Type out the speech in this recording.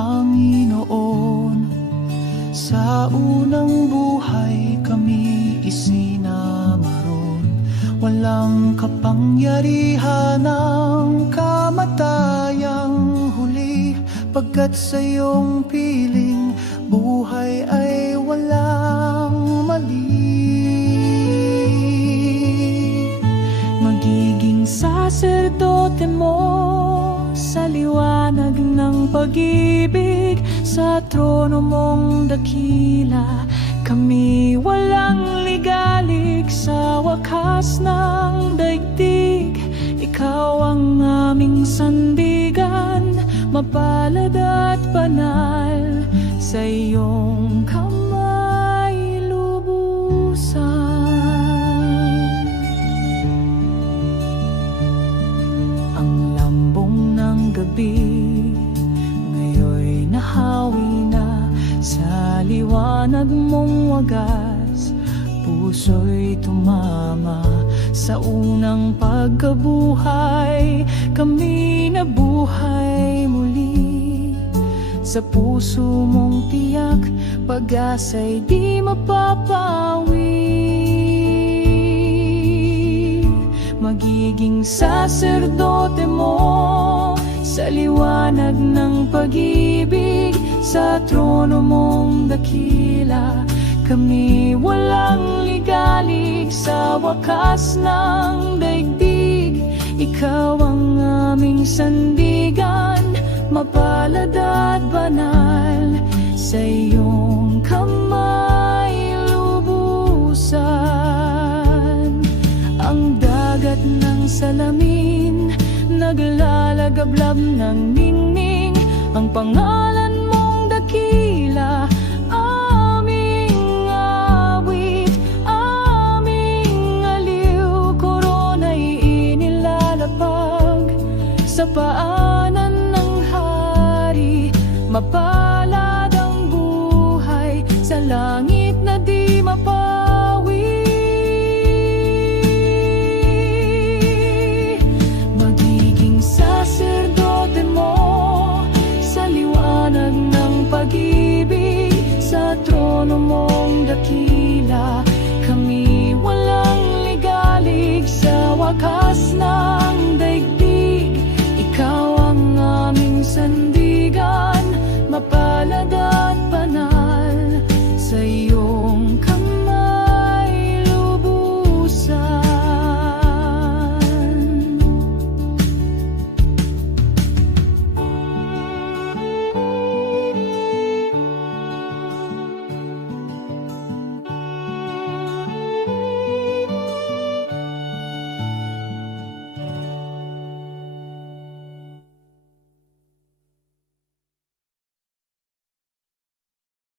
Panginoon. Sa unang buhay kami isinamaron, walang kapangyarihan ng kamatayang huli, pagkat sa iyong piling buhay ay walang mali. Magiging saserdote mo sa liwanag ng pag-ibig, sa trono mong dakila. Kami walang ligalig sa wakas ng daigdig. Ikaw ang aming sandigan, mapalad at banal, sa iyong kamay lubusan. Ang lambong ng gabi ngayon'y nahawi na sa liwanag mong wagas. Puso'y tumama sa unang pagkabuhay, kami nabuhay muli. Sa puso mong tiyak, pag-asa'y di mapapawi. Magiging saserdote mo sa liwanag ng pag-ibig, sa trono mong dakila. Kami walang ligalig sa wakas ng daigdig. Ikaw ang aming sandigan, mapalad at banal, sa iyong kamay lubusan. Ang dagat ng salamin naglalagablab ng ningning, ang pangalan mong dakila, aming awit, aming aliw. Korona'y inilalapag sa paanan ng hari, mapalad ang buhay sa langit na di mapawi. Magiging saserdote mo sa liwanag ng pag-ibig, sa trono mong dakila. Kami walang ligalig sa wakas